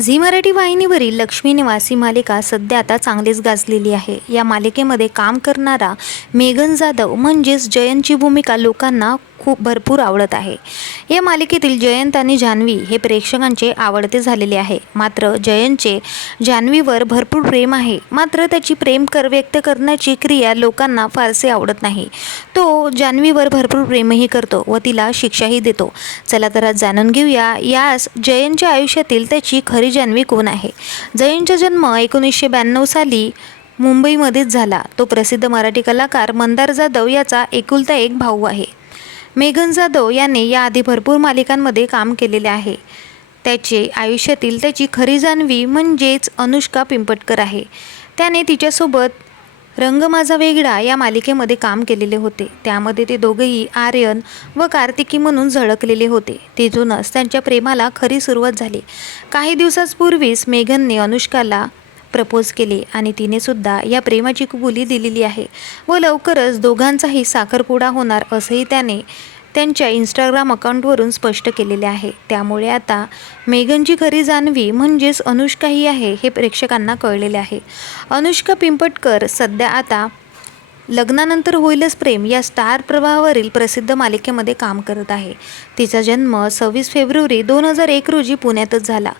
Zee Marathi वाहिनीवरील लक्ष्मी निवासी मालिका सध्या आता चांगलीच गाजलेली आहे. या मालिकेमध्ये काम करणारा मेघन जाधव म्हणजेच जयंतची भूमिका लोकांना खूप भरपूर आवडत आहे. या मालिकेतील जयंत आणि जान्हवी हे प्रेक्षकांचे आवडते झालेले आहे. मात्र जयंतचे जान्हवीवर भरपूर प्रेम आहे. मात्र त्याची प्रेम कर व्यक्त करण्याची क्रिया लोकांना फारसे आवडत नाही. तो जान्हवीवर भरपूर प्रेमही करतो व तिला शिक्षाही देतो. चला तर आज जाणून घेऊया यास जयंतच्या आयुष्यातील त्याची खरी जान्हवी कोण आहे? जयंतचा जन्म एकोणीसशे ब्याण्णव साली मुंबईमध्येच झाला. तो प्रसिद्ध मराठी कलाकार मंदार जाधव याचा एकुलता एक भाऊ आहे. मेघन जाधव याने याआधी भरपूर मालिकांमध्ये काम केलेले आहे. त्याचे आयुष्यातील त्याची खरी जाणवी म्हणजेच अनुष्का पिंपटकर आहे. त्याने तिच्यासोबत रंग माझा वेगळा या मालिकेमध्ये काम केलेले होते. त्यामध्ये ते दोघेही आर्यन व कार्तिकी म्हणून झळकलेले होते. तिथूनच त्यांच्या प्रेमाला खरी सुरुवात झाली. काही दिवसांपूर्वीच मेघनने अनुष्काला प्रपोज केले आणि तिने सुद्धा या प्रेमाची कबुली दिलेली आहे. व लवकरच दोघांचाही साखरपुडा होणार असंही त्याने त्यांच्या इंस्टाग्राम अकाउंटवरून स्पष्ट केलेले आहे. त्यामुळे आता मेघनची खरी जान्हवी म्हणजेच अनुष्का ही आहे हे प्रेक्षकांना कळलेले आहे. अनुष्का पिंपटकर सध्या आता लग्नानंतर होईलच प्रेम या स्टार प्रवाहावरील प्रसिद्ध मालिकेमध्ये काम करत आहे. तिचा जन्म सव्वीस फेब्रुवारी दोन हजार एक रोजी पुण्यातच झाला.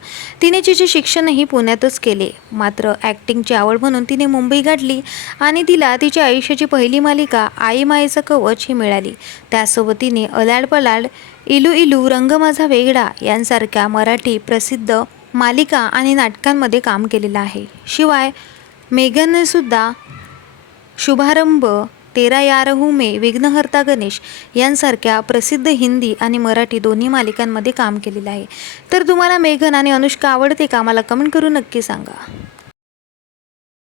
तिने तिचे शिक्षणही पुण्यातच केले. मात्र ॲक्टिंगची आवड म्हणून तिने मुंबई गाठली आणि तिला तिच्या आयुष्याची पहिली मालिका आई मायेचं कवच ही मिळाली. त्यासोबत तिने अलाड पलाड इलू इलू रंग माझा वेगळा यांसारख्या मराठी प्रसिद्ध मालिका आणि नाटकांमध्ये काम केलेलं आहे. शिवाय मेघनने सुद्धा शुभारंभ तेरा यारहू मे विघ्नहर्ता गणेश यांसारख्या प्रसिद्ध हिंदी आणि मराठी दोन्ही मालिकांमध्ये काम केलेलं आहे. तर तुम्हाला मेघन आणि अनुष्का आवडते का? मला कमेंट करून नक्की सांगा.